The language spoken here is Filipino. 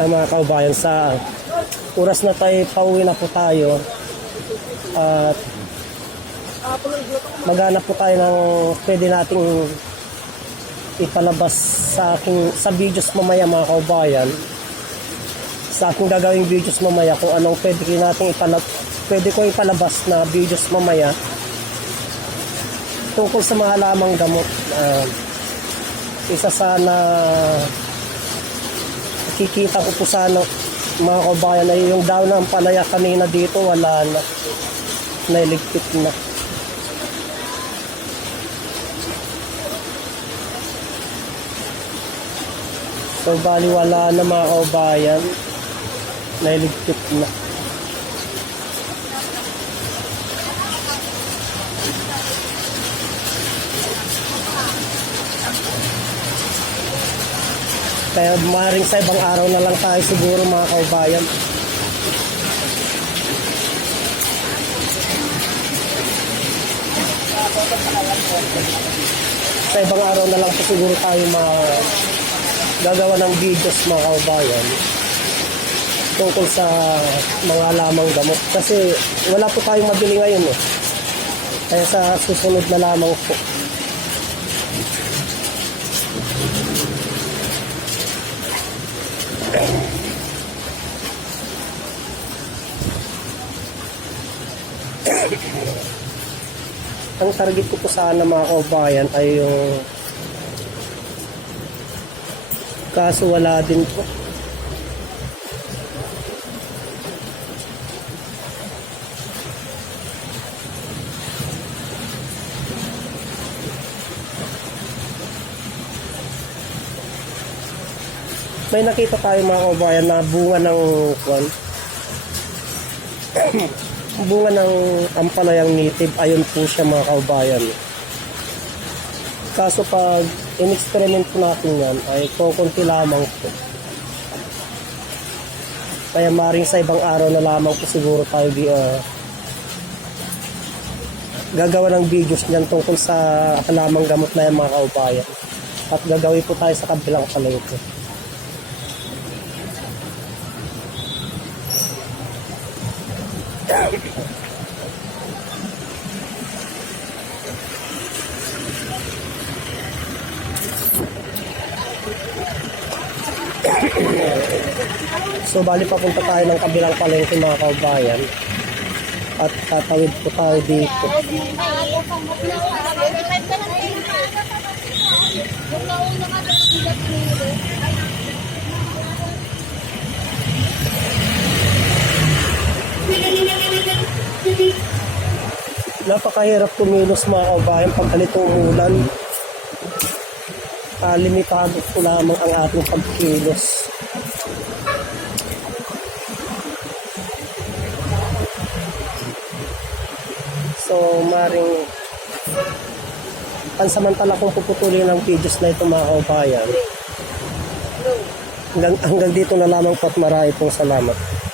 ay mga kaubayan sa oras na tayo pauwi na po tayo at maghanap po tayo ng pwede nating ipalabas sa aking sa videos mamaya mga kaubayan. Sa aking gagawing videos mamaya kung anong pwede nating ipalab pwede ko ipalabas na videos mamaya tungkol sa mga lamang gamot. Ah, isa sana nakikita ko po sana mga kabayan ay yung daw ng palaya kanina dito wala na. Nailigpit na. So bali wala na mga kabayan. Nailigpit na Kaya maaaring sa ibang araw na lang tayo siguro mga kaubayan. Sa ibang araw na lang po siguro tayo mga gagawa ng videos mga kaubayan tungkol sa mga lamang gamot. Kasi wala po tayong mabili ngayon eh. Kaya sa susunod na lamang po. Ang target ko po sana mga kaubayan ay yung kaso wala din po. May nakita tayo mga kaubayan na bunga ng kwan bunga ng ampalayang native ayun po siya mga kaubayan kaso pag in-experiment po natin yan ay kukunti lamang po. Kaya maring sa ibang araw na lamang po siguro tayo ah, gagawa ng videos niyan tungkol sa halamang gamot na yan mga kaubayan at gagawin po tayo sa kabilang palengke So bali papunta tayo ng kabilang palengke mga kaubayan at tatawid po tayo dito. Napakahirap kumilos mga kaubayan pag ganitong umulan. Ah, limitado po lamang ang ating pagkilos. So, maring pansamantala kong puputulin ang videos na ito mga kaubayan. Hanggang, hanggang dito na lamang po at marami pong salamat.